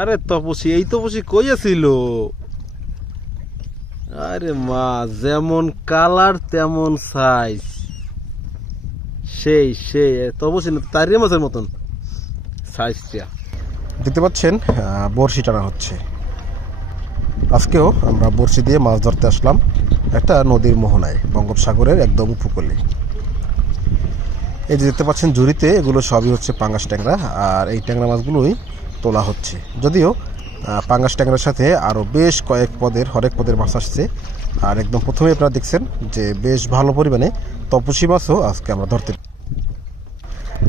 আরে তপসী, এই তপসী কই আছিল? আরে মাছ যেমন কালার তেমন সাইজ, সেই সেই তপসী না, তারিয়া মাছের মতন সাইজটা। দেখতে পাচ্ছেন বড়শি টানা হচ্ছে। আজকেও আমরা বড়শি দিয়ে মাছ ধরতে আসলাম একটা নদীর মোহনায়, বঙ্গোপসাগরের একদম উপকূলে। এই যে দেখতে পাচ্ছেন ঝুড়িতে, এগুলো সবই হচ্ছে পাঙ্গাস ট্যাংরা, আর এই ট্যাংরা মাছগুলোই তোলা হচ্ছে। যদিও পাঙ্গাস ট্যাংরার সাথে আরও বেশ হরেক পদের মাছ আসছে। আর একদম প্রথমে আপনারা দেখছেন যে বেশ ভালো পরিমাণে তপসী মাছও আজকে আমরা ধরতে।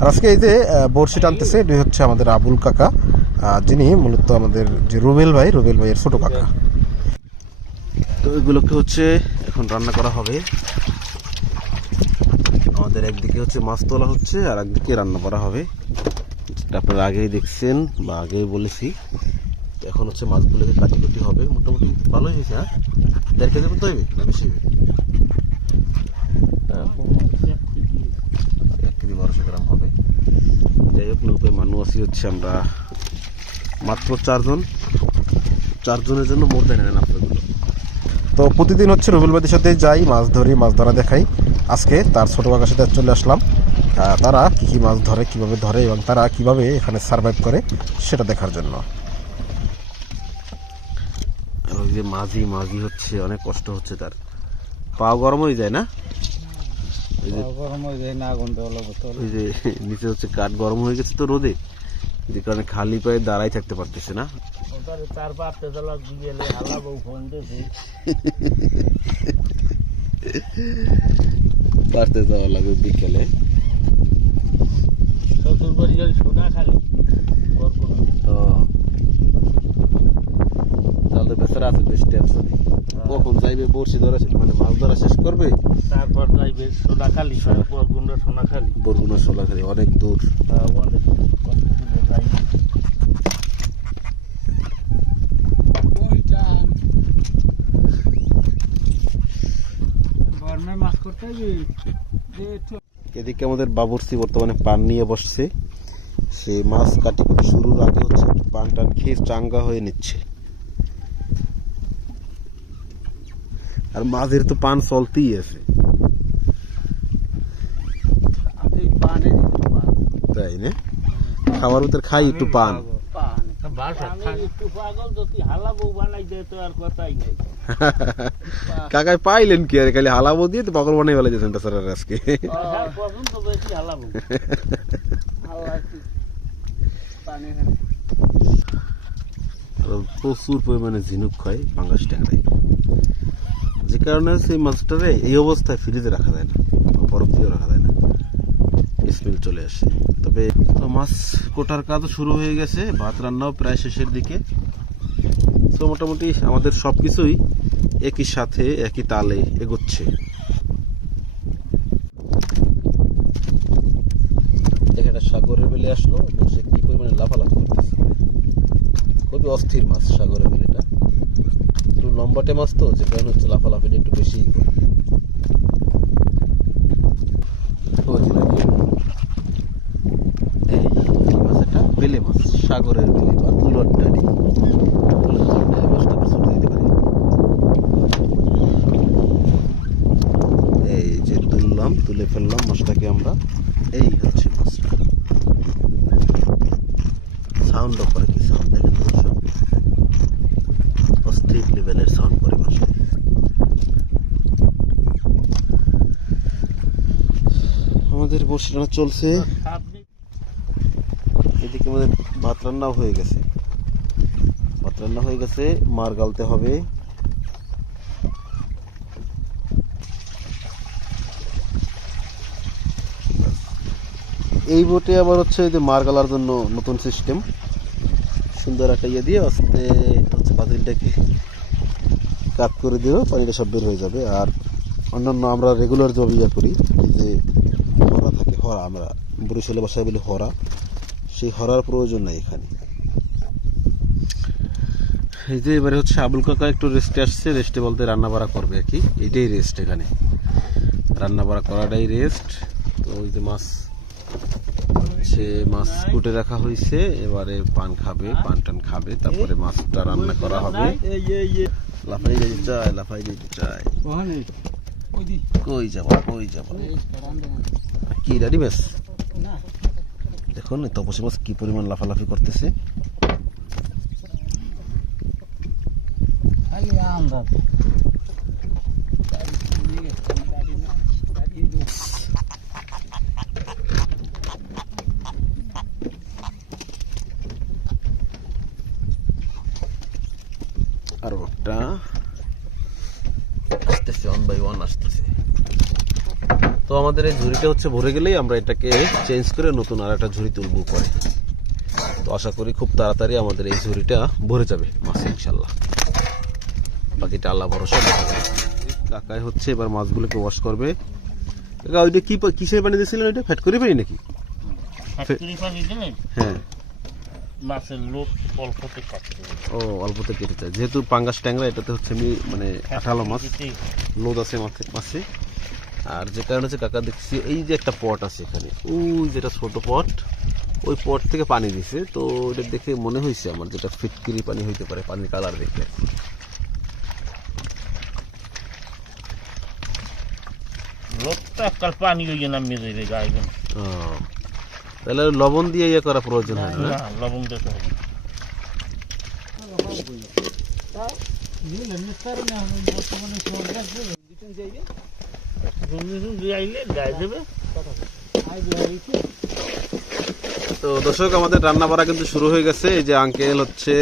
আর আজকে এই যে বড়শি টানতেছে, এটি হচ্ছে আমাদের আবুল কাকা, যিনি মূলত আমাদের যে রুবেল ভাইয়ের ছোট কাকা। তো এগুলোকে হচ্ছে এখন রান্না করা হবে। আমাদের একদিকে হচ্ছে মাছ তোলা হচ্ছে, আর একদিকে রান্না করা হবে। আপনারা আগেই দেখছেন বা আগেই বলেছি। এখন হচ্ছে মাছগুলোকে কাটি হবে। মোটামুটি ভালোই হয়েছে। হ্যাঁ, 1.5 কেজির মতো হইবে না বেশি? 1 কেজি 1200 গ্রাম হবে। যাই হোক, নৌকায় মানুষ আছি হচ্ছে আমরা মাত্র 4 জনের জন্য মোট দেয় নেন আপনাগুলো। তো প্রতিদিন হচ্ছে রুবেল ভাইদের সাথে যাই, মাছ ধরি, মাছ ধরা দেখাই। আজকে তার ছোট কাকার সাথে চলে আসলাম। তারা কী মাছ ধরে, কিভাবে ধরে এবং তারা কিভাবে এখানে সার্ভাইভ করে সেটা দেখার জন্য। আর ওই যে মাঝি হচ্ছে, অনেক কষ্ট হচ্ছে তার। পা গরম হয়ে যায় না? ওই যে নিচে হচ্ছে কাঠ গরম হয়ে গেছে তো রোদে, যে কারণে খালি পায়ে দাঁড়াই থাকতে পারতেছে না। পারতে যাওয়া লাগবে বিকেলে। তাহলে বেচারা আছে বেশ টেনশনে। কখন যাইবে বড়শি ধরা, মানে মাছ ধরা শেষ করবে, তারপর যাইবে সোনাখালী, বরগুনা সোনাখালী, অনেক দূর। এদিকে আমাদের বাবুর্চি বর্তমানে পান নিয়ে বসছে। সে মাছ কাটি শুরুর আগে হচ্ছে পান টান খেয়ে চাঙ্গা হয়ে নিচ্ছে। আর মাঝের তো পান চলতেই আছে, তাই না? খাবার ভিতর খাই একটু পান। কাকাই পাইলেন কি আর, খালি হালাবো দিয়ে তো পাগল বানাই ফেলে দিয়েছেন স্যার আজকে। প্রচুর পরিমাণে ঝিনুক খায় পাঙ্গাস ট্যাংরাই, যে কারণে সেই মাছটারে এই অবস্থায় ফ্রিজে রাখা যায় না, বরফ দিয়েও রাখা যায় না, স্মেল চলে আসে। তবে মাছ কোটার কাজ শুরু হয়ে গেছে, ভাত রান্নাও প্রায় শেষের দিকে। তো মোটামুটি আমাদের সবকিছুই একই সাথে একই তালে এগোচ্ছে। এখানে সাগরের বেলে আসলো এবং সে কি পরিমাণে লাফালাফি করতেছে। খুবই অস্থির মাছ সাগরের বেলেটা, একটু লম্বাটে মাছ তো, যে কারণে হচ্ছে লাফালাফিটা একটু বেশি। বেলে মাছ, সাগরের বেলে বা তুলোর ডাড়ি, মাছটা ছোট দিতে পারি। এই যে তুলে ফেললাম মাছটাকে আমরা। এই হচ্ছে মাছটা। সাউন্ড করে, কি সাউন্ড দেখেন দর্শক, অস্থির লেভেলের সাউন্ড করে মাছটা। আমাদের বড়শি টানা চলছে। এদিকে আমাদের ভাত রান্নাও হয়ে গেছে, মার গালতে হবে। এই বোটে আবার হচ্ছে যে মার গালার জন্য নতুন সিস্টেম, সুন্দর একটা ইয়ে দিয়ে আস্তে হচ্ছে পাতিলটাকে কাট করে দিলেও পানিটা সব বের হয়ে যাবে। আর অন্যান্য আমরা রেগুলার যে ইয়ে করি, এই যে হরা থাকে, হরা আমরা বরিশালে বাসায় বলি হরা, সেই হরার প্রয়োজন নাই এখানে। এই যে এবারে হচ্ছে আবুল কাকা একটু রেস্টে আসছে, রেস্টে বলতে রান্না বাড়া করবে আর কি, এটাই রেস্ট, এখানে রান্না বাড়া করাটাই রেস্ট। তো ওই যে মাছ, সে মাছ কুটে রাখা হয়েছে, এবারে পান খাবে, পান টান খাবে, তারপরে মাছটা রান্না করা হবে। লাফাই যেতে চায়, লাফাই যেতে চায়, কই যাবা, কই যাবা, কি দাঁড়ি বেশ দেখুন তপসী মাছ কি পরিমাণ লাফালাফি করতেছে। আর একটা আসতেছে, ওয়ান বাই ওয়ান আসতেছে। তো আমাদের এই ঝুড়িটা হচ্ছে ভরে গেলেই আমরা এটাকে চেঞ্জ করে নতুন আর একটা ঝুড়ি তুলবো পরে। তো আশা করি খুব তাড়াতাড়ি আমাদের এই ঝুড়িটা ভরে যাবে মাছ ইনশাল্লাহ, বাকিটা আল্লাহ ভরসা। কাকাই হচ্ছে এবার মাছগুলোকে ওয়াশ করবে। কাকা ওইটা কি কিসের পানি দিয়েছিলেন, ওইটা ফ্যাট করে পানি নাকি? হ্যাঁ, মাছের লোক অল্পতে কাটতে হবে। ও অল্পতে কেটে যায়, যেহেতু পাঙ্গাস ট্যাংরা, এটাতে হচ্ছে মানে আঠালো মাছ, লোদ আছে মাছে। আর যে কারণে হচ্ছে কাকা দেখছি এই যে একটা পট আছে এখানে, ওই যেটা ছোট পট, ওই পট থেকে পানি দিছে। তো ওটা দেখে মনে হয়েছে আমার যেটা ফিটকিরি পানি হইতে পারে, পানির কালার দেখে। লোকটা এককাল পানি ওই নামিয়ে যাবে গায়ে। তাহলে লবণ দিয়ে ইয়ে করা প্রয়োজন হয় না? না, লবণ দিতে হবে। তো দর্শক আমাদের রান্না বাড়া কিন্তু শুরু হয়ে গেছে। এই যে আঙ্কেল হচ্ছে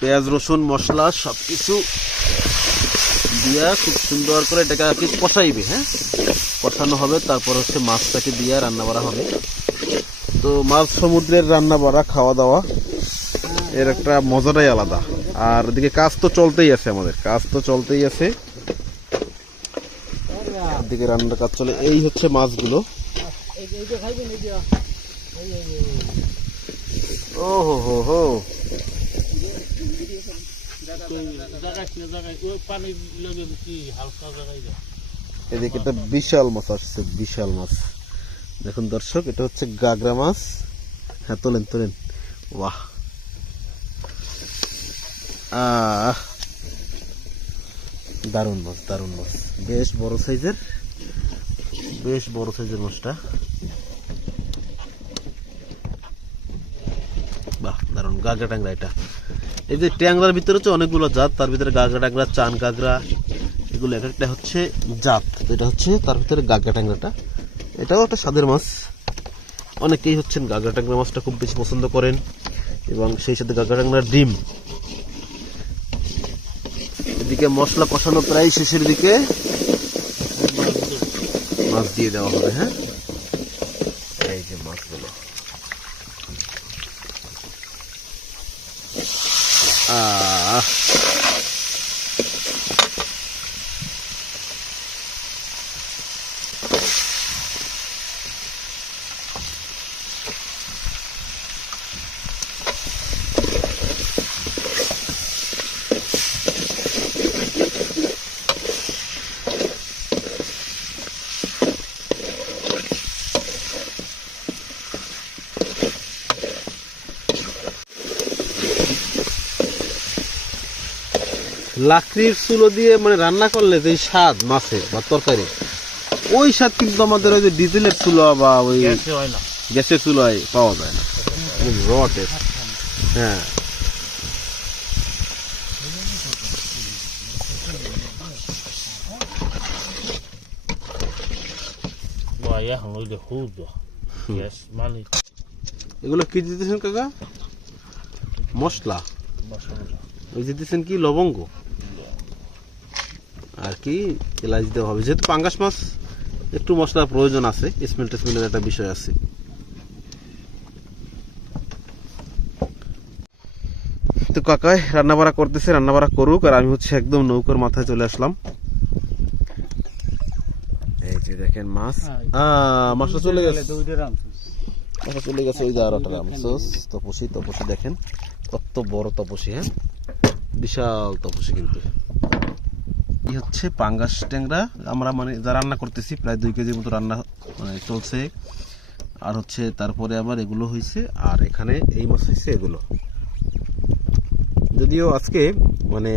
পেঁয়াজ রসুন মশলা সবকিছু দিয়া খুব সুন্দর করে এটাকে আর কি কষাইবে। হ্যাঁ, কষানো হবে, তারপর হচ্ছে মাছটাকে দিয়া রান্না বাড়া হবে। তো মাছ সমুদ্রের রান্না বাড়া খাওয়া দাওয়া এর একটা মজাটাই আলাদা। আর এদিকে কাজ তো চলতেই আছে, আমাদের কাজ তো চলতেই আছে, এদিকে রান্নার কাজ চলে। এই হচ্ছে মাছগুলো, ও হো হো হো, এদিকে একটা বিশাল মাছ আসছে, বিশাল মাছ দেখুন দর্শক, এটা হচ্ছে গাগরা মাছ। হ্যাঁ তোলেন তোলেন, বাহ, দারুণ মাছ, দারুণ মাছ, বেশ বড় সাইজের, বেশ বড় সাইজের মাছটা, বাহ দারুণ। গাগরা ট্যাংরা, এটা এই যে ট্যাংরার ভিতরে হচ্ছে অনেকগুলো জাত, তার ভিতরে গাগরা ট্যাংরা, চান গাগরা, এগুলো এক একটা হচ্ছে জাত। এটা হচ্ছে তার ভিতরে গাগরা ট্যাংরাটা, এটাও একটা স্বাদের মাছ। অনেকেই হচ্ছেন গাগরা ট্যাংরা মাছটা খুব বেশি পছন্দ করেন, এবং সেই সাথে গাগরা ট্যাংরার ডিম। এদিকে মশলা কষানো প্রায় শেষের দিকে, মাছ দিয়ে দেওয়া হবে। হ্যাঁ, এই যে মাছগুলো, লাকড়ির চুলো দিয়ে মানে রান্না করলে যে স্বাদ মাছের বা তরকারি, ওই স্বাদ কিন্তু আমাদের ওই যে ডিজেলের চুলো বা ওই গ্যাসের চুলোয় পাওয়া যায় না। র টেস্ট। হ্যাঁ, এগুলো কি দিতেছেন কাকা? মশলা, ওই যে দিতেছেন কি লবঙ্গ আর কি এলাচ দেওয়া হবে, যেহেতু পাঙ্গাস মাছ একটু মশলার প্রয়োজন আছে, স্মেল টেসমেলের একটা বিষয় আছে। তো কাকাই রান্না বাড়া করতেছে, রান্না বাড়া করুক, আর আমি হচ্ছে একদম নৌকার মাথায় চলে আসলাম। এই যে দেখেন মাছ, মাছটা চলে গেছে, মাছটা চলে গেছে, ওই যে আর একটা তপসী, তপসী দেখেন কত বড় তপসী। হ্যাঁ, বিশাল তপসী কিন্তু। এই হচ্ছে পাঙ্গাস ট্যাংরা, আমরা মানে যা রান্না করতেছি প্রায় 2 কেজির মতো রান্না মানে চলছে। আর হচ্ছে তারপরে আবার এগুলো হয়েছে, আর এখানে এই মাছ হয়েছে এগুলো। যদিও আজকে মানে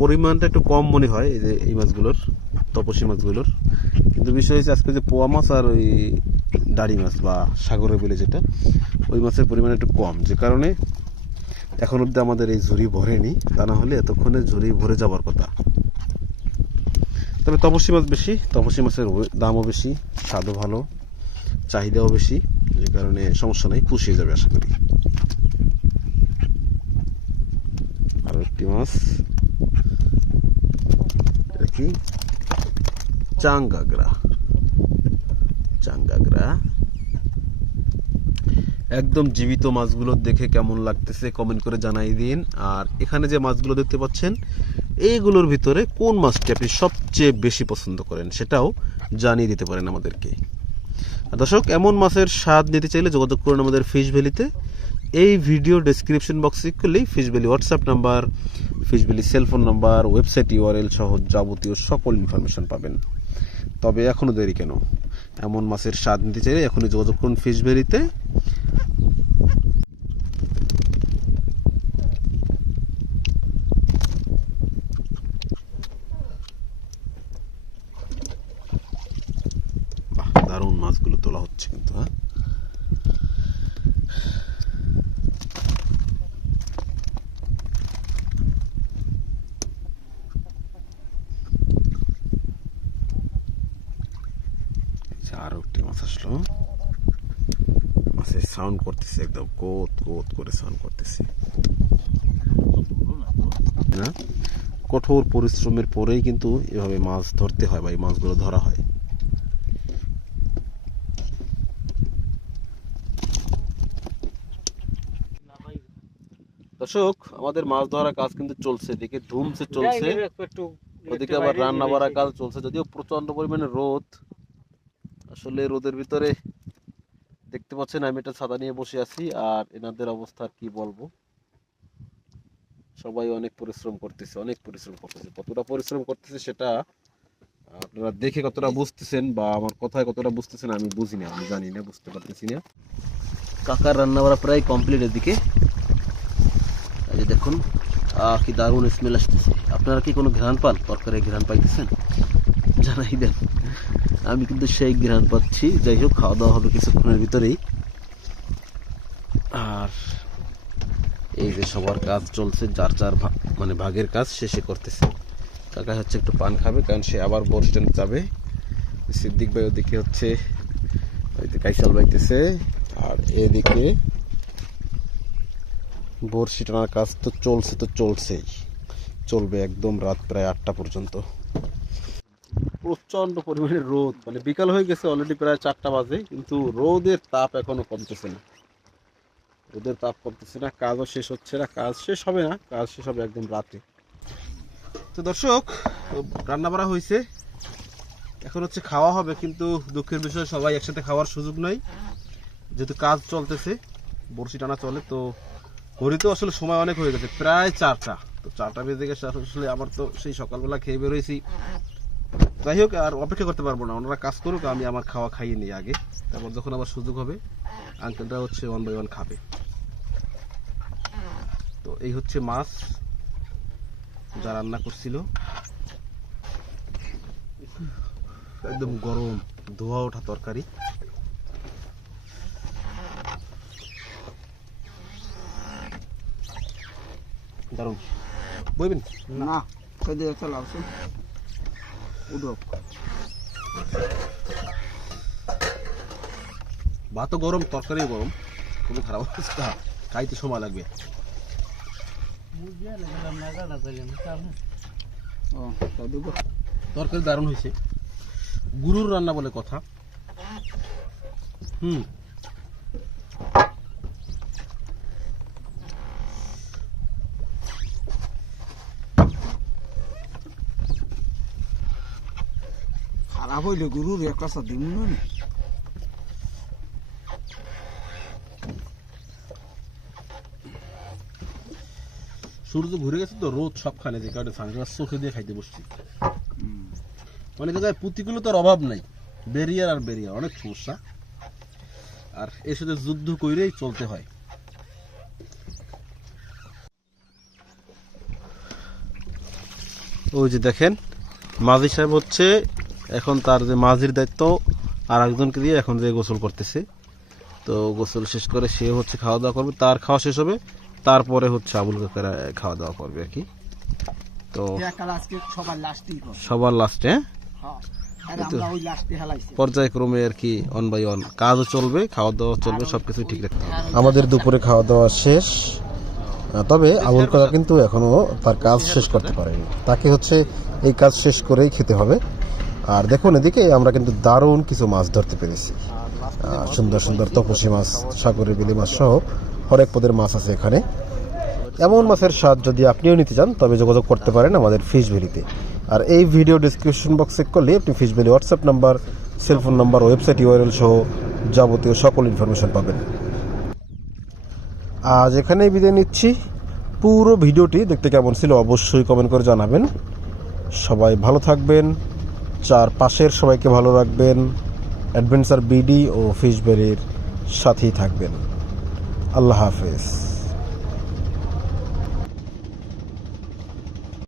পরিমাণটা একটু কম মনে হয় এই যে এই মাছগুলোর, তপসী মাছগুলোর, কিন্তু বিষয় হচ্ছে আজকে যে পোয়া মাছ আর ওই দাড়ি মাছ বা সাগরে বলে যেটা, ওই মাছের পরিমাণ একটু কম, যে কারণে এখন অব্দি আমাদের এই ঝুড়ি ভরেনি। তা না হলে এতক্ষণে ঝুড়ি ভরে যাবার কথা। তবে তপসী মাছ বেশি, তপসী মাছের দামও বেশি, স্বাদও ভালো, চাহিদাও বেশি, যে কারণে সমস্যা নাই, পুষিয়ে যাবে আশা করি। আরো একটি মাছ, এটা কি চাঙ্গাগরা। চাঙ্গাগরা একদম জীবিত মাছগুলো দেখে কেমন লাগতেছে কমেন্ট করে জানাই দিন। আর এখানে যে মাছগুলো দেখতে পাচ্ছেন, এইগুলোর ভিতরে কোন মাছটি আপনি সবচেয়ে বেশি পছন্দ করেন সেটাও জানিয়ে দিতে পারেন আমাদেরকে। দর্শক, এমন মাছের স্বাদ নিতে চাইলে যোগাযোগ করুন আমাদের ফিশ ভ্যালিতে। এই ভিডিও ডেসক্রিপশন বক্সে করলেই fish valley WhatsApp number, fish valley cellphone number, website URL সহ যাবতীয় সকল ইনফরমেশন পাবেন। তবে এখনো দেরি কেন, এমন মাছের স্বাদ নিতে চাইলে এখনই যোগাযোগ করুন ফিশ ভ্যালিতে। বাহ, দারুণ মাছগুলো তোলা হচ্ছে কিন্তু। হ্যাঁ, আরো একটি মাছ আসলো, মাছের সাউন্ড করতেছে, একদম কোত কোত করে সাউন্ড করতেছে না। কঠোর পরিশ্রমের পরেই কিন্তু এভাবে মাছ ধরতে হয় বা এই মাছগুলো ধরা হয়। দর্শক, আমাদের মাছ ধরার কাজ কিন্তু চলছে, এদিকে ধুমসে চলছে, ওদিকে আবার রান্না বাড়ার কাজ চলছে। যদিও প্রচন্ড পরিমাণে রোদ, আসলে রোদের ভিতরে দেখতে পাচ্ছেন আমি একটা ছাতা নিয়ে বসে আছি, আর এনাদের অবস্থা আর কি বলবো। সবাই অনেক পরিশ্রম করতেছে, অনেক পরিশ্রম করতেছে। কতটা পরিশ্রম করতেছে সেটা আপনারা দেখে কতটা বুঝতেছেন বা আমার কথায় কতটা বুঝতেছেন আমি বুঝি না, আমি জানি না, বুঝতে পারতেছি না। কাকার রান্না বাড়া প্রায় কমপ্লিট। এদিকে এই যে দেখুন, কি দারুণ স্মেল আসতেছে। আপনারা কি কোনো ঘ্রাণ পান, তরকারির ঘ্রাণ পাইতেছেন? জানাই দেন, আমি কিন্তু সেই ঘ্রাণ পাচ্ছি। যাই হোক, খাওয়া দাওয়া হবে কিছুক্ষণের ভিতরেই। আর এই যে সবার কাজ চলছে, যার যার মানে ভাগের কাজ শেষে করতেছে। কাকা হচ্ছে একটু পান খাবে, কারণ সে আবার বড় স্ট্যান্ড যাবে। সিদ্দিক ভাই ওদিকে হচ্ছে কাইসাল বাইতেছে, আর এদিকে বড়শি টানার কাজ তো চলছে, তো চলছেই, চলবে একদম রাত প্রায় 8টা পর্যন্ত। প্রচন্ড পরিমাণে রোদ, মানে বিকাল হয়ে গেছে অলরেডি, প্রায় 4টা বাজে, কিন্তু রোদের তাপ এখনো কমতেছে না। রোদের তাপ কমতেছে না, কাজও শেষ হচ্ছে না, কাজ শেষ হবে না, কাজ শেষ হবে একদম রাতে। তো দর্শক, রান্না বাড়া হয়েছে, এখন হচ্ছে খাওয়া হবে। কিন্তু দুঃখের বিষয় সবাই একসাথে খাওয়ার সুযোগ নাই, যেহেতু কাজ চলতেছে, বড়শি টানা চলে। তো ঘড়িতে আসলে সময় অনেক হয়ে গেছে, প্রায় 4টা। তো 4টা বেজে গেছে, আসলে আমার তো সেই সকালবেলা খেয়ে বেরোয়েছি। যাই হোক, আর অপেক্ষা করতে পারবো না, ওনারা কাজ করুক, আমি আমার খাওয়া খাইয়ে নিই আগে, তারপর যখন আবার সুযোগ হবে আঙ্কেলটা হচ্ছে 1 বাই 1 খাবে। তো এই হচ্ছে মাছ যা রান্না করছিল, একদম গরম ধোয়া ওঠা তরকারি। দারুন, বইবেন না সেদিকে চলে আসুন, উঠো। ভাতও গরম, তরকারিও গরম, খুবই খারাপ অবস্থা, খাইতে সময় লাগবে। তরকারি দারুণ হয়েছে, গুরুর রান্না বলে কথা। খারাপ হইলে গরুর একটা দিন না। সূর্য ঘুরে গেছে তো, রোদ সবখানে, যে কারণে সানগ্লাস চোখে দিয়ে খাইতে বসছি। অনেক জায়গায় প্রতিকূলতার অভাব নাই, বেরিয়ার আর বেরিয়ার, অনেক সমস্যা। আর এর সাথে যুদ্ধ কইরেই চলতে হয়। ওই যে দেখেন মাঝি সাহেব হচ্ছে এখন তার যে মাঝির দায়িত্ব আর একজনকে দিয়ে এখন যে গোসল করতেছে। তো গোসল শেষ করে সে হচ্ছে খাওয়া দাওয়া করবে, তার খাওয়া শেষ হবে, তারপরে হচ্ছে আবুল কাকারা খাওয়া দাওয়া করবে আর কি। তো আজকে সবার লাস্টই করব। সবার লাস্টে হ্যাঁ, আর আমরা ওই লাস্টে হেলাইছি। পর্যায়ক্রমে আর কি, অন বাই অন কাজও চলবে, খাওয়া দাওয়া চলবে, সবকিছু ঠিক রাখতে হবে। আমাদের দুপুরে খাওয়া দাওয়া শেষ, তবে আবুল কাকা কিন্তু এখনো তার কাজ শেষ করতে পারেনি। তাকে হচ্ছে এই কাজ শেষ করেই খেতে হবে। আর দেখুন এদিকে আমরা কিন্তু দারুণ কিছু মাছ ধরতে পেরেছি, সুন্দর সুন্দর তপসী মাছ, সাগরের বিলি মাছ সহ হরেক পদের মাছ আছে এখানে। এমন মাছের স্বাদ যদি আপনিও নিতে চান তবে যোগাযোগ করতে পারেন আমাদের ফিশ ভ্যালিতে। আর এই ভিডিও ডিসক্রিপশন বক্স চেক করলে আপনি fish valley WhatsApp number, cellphone number, website URL সহ যাবতীয় সকল ইনফরমেশন পাবেন। আজ এখানেই বিদায় নিচ্ছি। পুরো ভিডিওটি দেখতে কেমন ছিল অবশ্যই কমেন্ট করে জানাবেন। সবাই ভালো থাকবেন, চারপাশের সবাইকে ভালো রাখবেন, অ্যাডভেঞ্চার বিডি ও ফিশ ভ্যালির সাথেই থাকবেন। আল্লাহ হাফেজ।